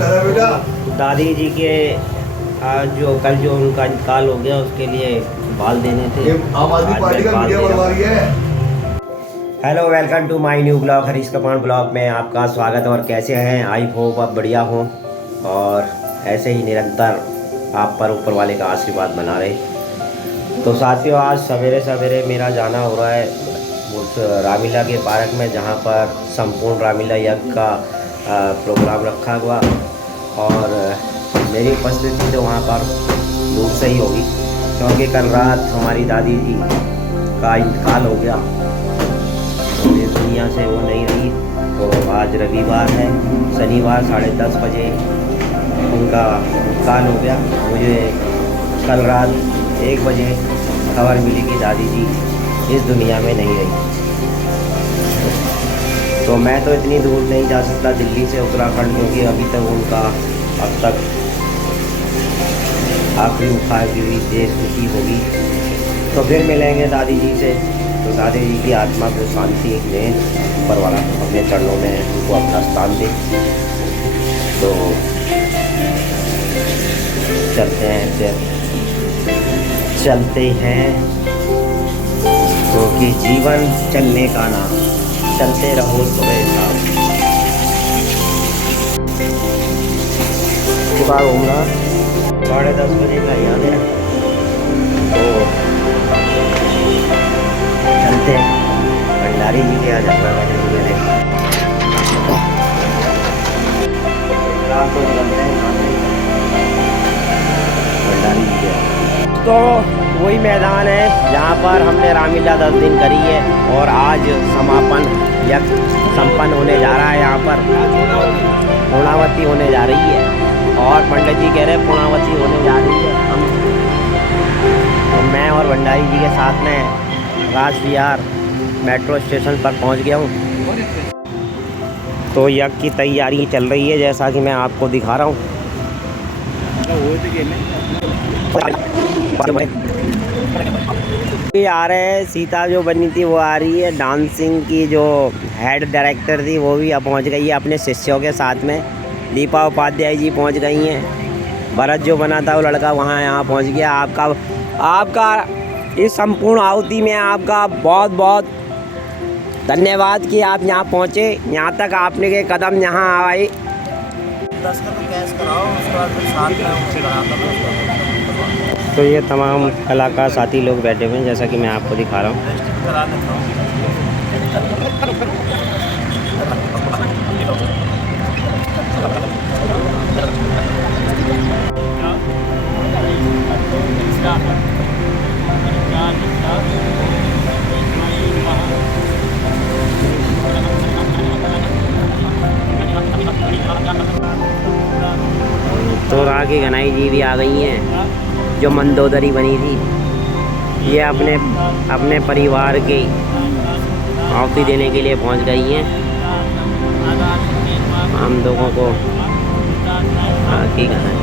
दादी जी के आज जो कल जो उनका इंतकाल हो गया उसके लिए बाल देने थे। आम आदमी पार्टी का मीडिया बनवा रही है। Hello, welcome to my new blog. Harish Kapan blog में आपका स्वागत है। और कैसे हैं? आई होप आप बढ़िया हो और ऐसे ही निरंतर आप पर ऊपर वाले का आशीर्वाद बना रहे। तो साथियों, आज सवेरे सवेरे मेरा जाना हो रहा है उस रामलीला के पार्क में जहां पर संपूर्ण रामलीला यज्ञ का प्रोग्राम रखा हुआ, और मेरी उपस्थिति तो वहाँ पर दूर से ही होगी क्योंकि कल रात हमारी दादी जी का इंतकाल हो गया, इस दुनिया से वो नहीं रही। तो आज रविवार है, शनिवार 10:30 बजे उनका इंतकाल हो गया। मुझे कल रात 1 बजे खबर मिली कि दादी जी इस दुनिया में नहीं रही। तो मैं तो इतनी दूर नहीं जा सकता दिल्ली से उत्तराखंड, क्योंकि अभी तक उनका अब तक आखिरी उखाड़ की हुई देश खुशी होगी। तो फिर मिलेंगे दादी जी से। तो दादी जी की आत्मा को शांति दें, ऊपर वाला अपने चरणों में उनको अपना स्थान दे। तो चलते हैं, फिर चलते हैं, क्योंकि जीवन चलने का नाम, चलते रहो सुबह शाम। सुबह घूमना 10:30 बजे का याद है। तो चलते हैं भंडारी जी के। आज अपना मेरे रात को निकलते हैं भंडारी जी के। तो वही मैदान है जहाँ पर हमने रामलीला 10 दिन करी है, और आज समापन यज्ञ संपन्न होने जा रहा है। यहाँ पर पूर्णावती होने जा रही है, और पंडित जी कह रहे हैं पूर्णावती होने जा रही है। हम तो मैं और भंडारी जी के साथ में राज विहार मेट्रो स्टेशन पर पहुंच गया हूं। तो यज्ञ की तैयारी चल रही है, जैसा कि मैं आपको दिखा रहा हूं। आ रहे हैं, सीता जो बनी थी वो आ रही है। डांसिंग की जो हेड डायरेक्टर थी वो भी अब पहुँच गई है अपने शिष्यों के साथ में। दीपा उपाध्याय जी पहुंच गई हैं। भरत जो बना था वो लड़का वहाँ यहाँ पहुंच गया। आपका इस संपूर्ण आहुति में आपका बहुत बहुत धन्यवाद कि आप यहाँ पहुँचे। यहाँ तक आपने के कदम यहाँ आए। 10 का तो कैश कराओ, उसके बाद फिर साथ में तो ये तमाम कलाकार साथी लोग बैठे हुए हैं, जैसा कि मैं आपको दिखा रहा हूँ। करा देता हूँ। तो रागी गनाई जी भी आ गई हैं, जो मंदोदरी बनी थी। ये अपने परिवार के आहुति देने के लिए पहुंच गई हैं। हम लोगों को आगे गनाई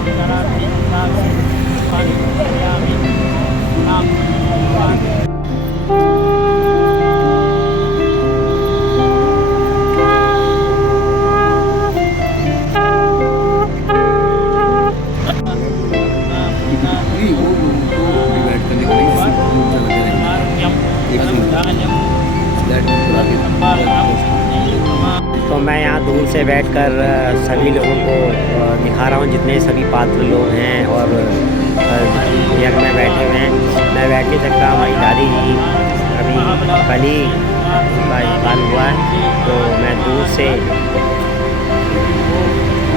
तो मैं यहाँ दूर से बैठकर सभी लोगों को दिखा रहा हूँ, जितने सभी पात्र लोग हैं और यज्ञ में बैठे हुए हैं। मैं बैठ नहीं सकता, हमारी दादी जी अभी कल ही उनका इंतकाल हुआ है। तो मैं दूर से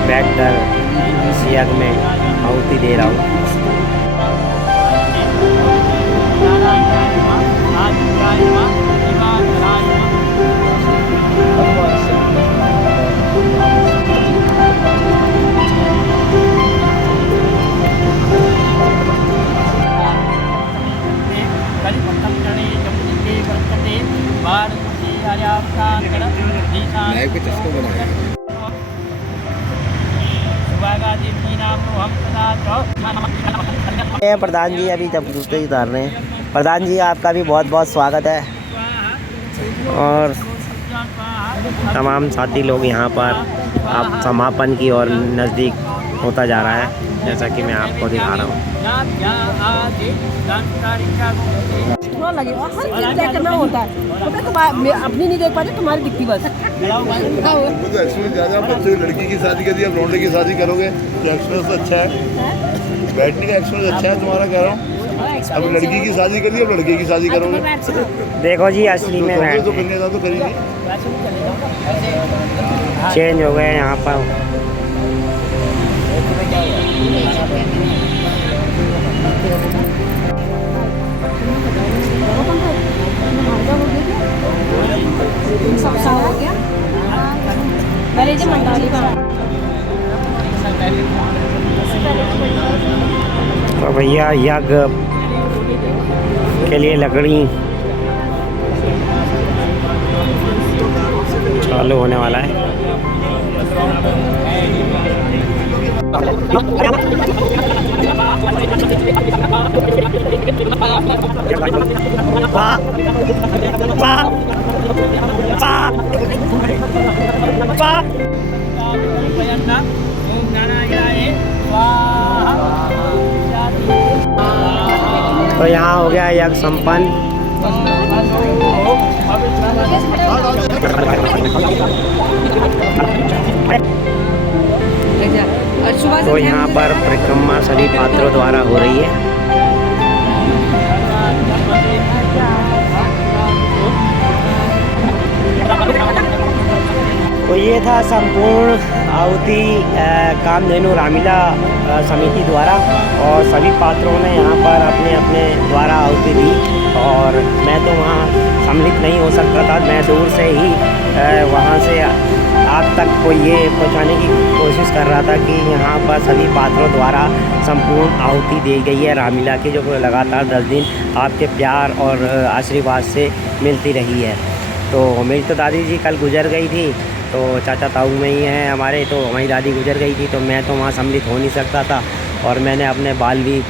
बैठकर इस यज्ञ में आहुति दे रहा हूँ। प्रधान जी अभी जब जूते ही उतार रहे हैं। प्रधान जी आपका भी बहुत बहुत स्वागत है। और तमाम साथी लोग यहाँ पर अब समापन की ओर नज़दीक होता जा रहा है, जैसा कि मैं आपको दिखा रहा हूँ। थोड़ा लगे और हर चीज़ तय करना होता है। पता है अपनी नहीं देख पाते, तुम्हारी दिखती बस। तो एक्सपीरियंस ज़्यादा बच्चे लड़की की शादी कर दी, अब लौंडे की शादी करोगे तो एक्सपीरियंस अच्छा है, बैठने का एक्सपीरियंस अच्छा है तुम्हारा, कह रहा हूँ। अब लड़की की शादी कर दी, अब लड़के की शादी करोगे देखो जी, असली में तो करने का तो करेंगे। चेंज हो गए यहाँ पर। तो भैया यज्ञ के लिए लकड़ी चालू होने वाला है। तो यहाँ हो गया यज्ञ संपन्न। तो यहाँ पर परिक्रमा सभी पात्रों द्वारा हो रही है। तो ये था संपूर्ण आहुति कामधेनु रामलीला समिति द्वारा, और सभी पात्रों ने यहाँ पर अपने अपने द्वारा आहुति दी, और मैं तो वहाँ सम्मिलित नहीं हो सकता था। मैं दूर से ही वहाँ से आप तक को ये पहुँचाने की कोशिश कर रहा था कि यहाँ पर सभी पात्रों द्वारा संपूर्ण आहुति दी गई है रामलीला की, जो लगातार 10 दिन आपके प्यार और आशीर्वाद से मिलती रही है। तो मेरी तो दादी जी कल गुजर गई थी, तो चाचा ताऊ में ही हैं हमारे, तो हमारी दादी गुजर गई थी, तो मैं तो वहाँ सम्मिलित हो नहीं सकता था, और मैंने अपने बाल भी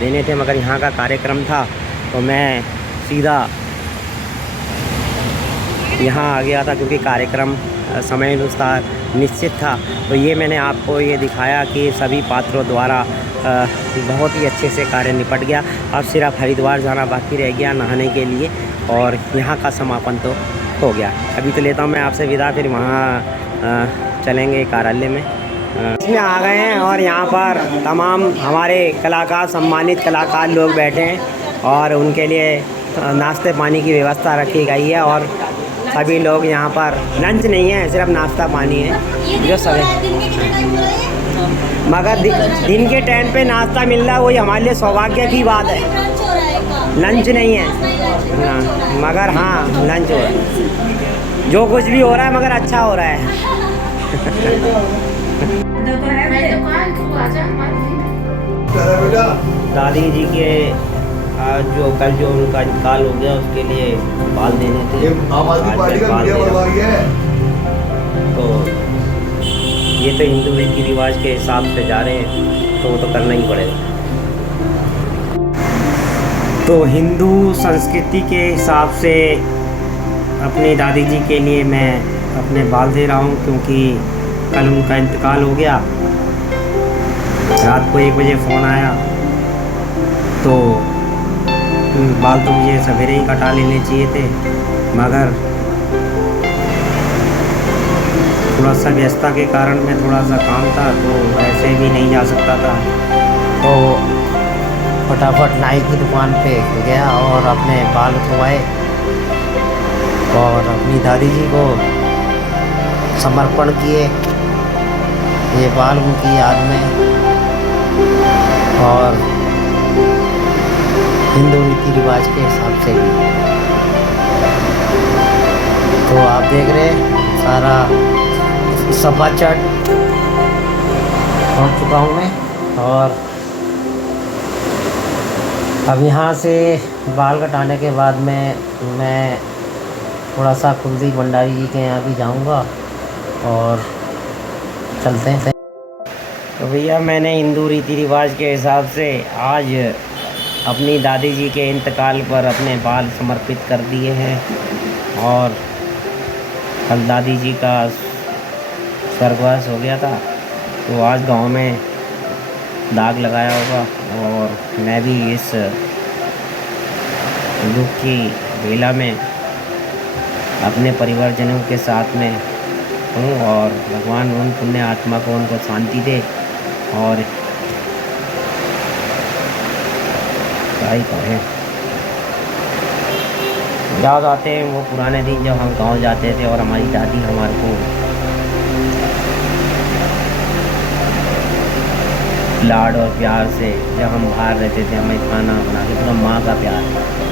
देने थे, मगर यहाँ का कार्यक्रम था तो मैं सीधा यहाँ आ गया था, क्योंकि कार्यक्रम समय अनुसार निश्चित था। तो ये मैंने आपको ये दिखाया कि सभी पात्रों द्वारा बहुत ही अच्छे से कार्य निपट गया। अब सिर्फ हरिद्वार जाना बाकी रह गया नहाने के लिए, और यहाँ का समापन तो हो गया। अभी तो लेता हूँ मैं आपसे विदा, फिर वहाँ चलेंगे कार्यालय में। इसमें आ गए हैं, और यहाँ पर तमाम हमारे कलाकार, सम्मानित कलाकार लोग बैठे हैं, और उनके लिए नाश्ते पानी की व्यवस्था रखी गई है, और सभी लोग यहाँ पर लंच नहीं है, सिर्फ नाश्ता पानी है जो सब है। मगर दिन के टाइम पे नाश्ता मिलना वही हमारे लिए सौभाग्य की बात है। लंच नहीं है हाँ, मगर हाँ लंच हो रहा है। जो कुछ भी हो रहा है मगर अच्छा हो रहा है। दादी जी के जो कल जो उनका इंतकाल हो गया उसके लिए बाल देने थे, आम आदमी पार्टी का मीडिया बनवा रही है। तो ये तो हिंदू रीति रिवाज के हिसाब से जा रहे हैं, तो वो तो करना ही पड़ेगा। तो हिंदू संस्कृति के हिसाब से अपनी दादी जी के लिए मैं अपने बाल दे रहा हूँ, क्योंकि कल उनका इंतकाल हो गया। रात को 1 बजे फ़ोन आया, तो बाल तो मुझे सवेरे ही कटा लेने चाहिए थे, मगर थोड़ा सा व्यस्तता के कारण मैं थोड़ा सा काम था, तो ऐसे भी नहीं जा सकता था। तो फटाफट नाई की दुकान पे गया और अपने बाल उठवाए, और अपनी दादी जी को समर्पण किए ये बाल उनकी याद में। और हिंदू रीति रिवाज के हिसाब से भी तो आप देख रहे हैं सारा सफा चट पहुँच चुका हूँ मैं। और अब यहाँ से बाल कटाने के बाद मैं थोड़ा सा कुलदीप भंडारी जी के यहाँ भी जाऊँगा और चलते हैं। तो भैया मैंने हिंदू रीति रिवाज के हिसाब से आज अपनी दादी जी के इंतकाल पर अपने बाल समर्पित कर दिए हैं, और कल दादी जी का स्वर्गवास हो गया था, तो आज गांव में दाग लगाया होगा। और मैं भी इस दुख की बेला में अपने परिवारजनों के साथ में हूँ, और भगवान उन पुण्य आत्मा को उनको शांति दे। और क्या ही कहें, याद आते हैं वो पुराने दिन जब हम गांव जाते थे और हमारी दादी हमारे को लाड और प्यार से, जब हम बाहर रहते थे हमें खाना बना के, पूरा माँ का प्यार,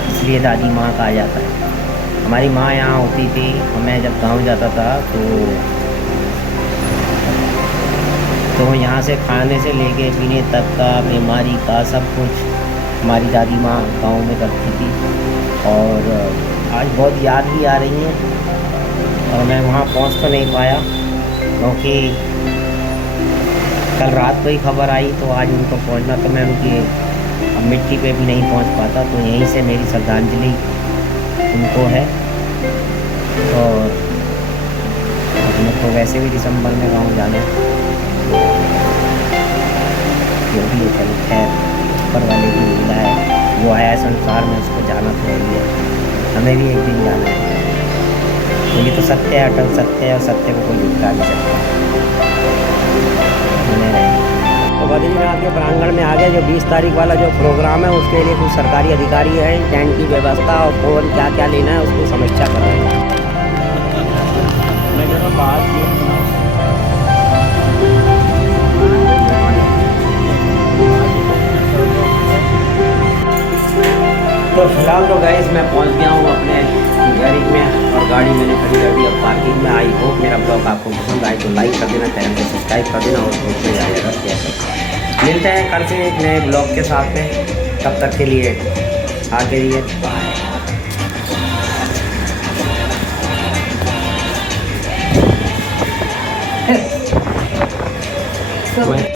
इसलिए दादी माँ कहा जाता है। हमारी माँ यहाँ होती थी, मैं जब गांव जाता था तो यहाँ से खाने से लेके पीने तक का, बीमारी का सब कुछ हमारी दादी माँ गांव में करती थी। और आज बहुत याद भी आ रही है, और मैं वहाँ पहुँच तो नहीं पाया क्योंकि कल रात को ही खबर आई, तो आज उनको पहुँचना, तो मैं उनकी मिट्टी पे भी नहीं पहुँच पाता। तो यहीं से मेरी श्रद्धांजलि उनको है। और मेरे को वैसे भी दिसंबर में गाँव जाना है, जो भी है चलो खैर, ऊपर वाले की लीला है, जो आया संसार में उसको जाना तो है, हमें भी एक दिन जाना है। तो ये तो सत्य है, अटल सत्य है, और सत्य को कोई झुठला नहीं सकता। तो बद्रीनाथ के प्रांगण में आगे जो 20 तारीख वाला जो प्रोग्राम है, उसके लिए कुछ सरकारी अधिकारी हैं, टेंट की व्यवस्था और कौन क्या क्या लेना है उसको समीक्षा कर रहे हैं। तो फिलहाल तो गाइस मैं पहुंच गया हूं अपने गैरेज में, और गाड़ी मैंने खड़ी कर दी अब पार्किंग में। आई होप मेरा ब्लॉग आपको पसंद आए तो लाइक कर देना, चैनल को सब्सक्राइब कर देना, और दोस्तों में आएगा शेयर कर देना। मिलते हैं कल से एक नए ब्लॉग के साथ में, तब तक के लिए आगे रहिए, बाय।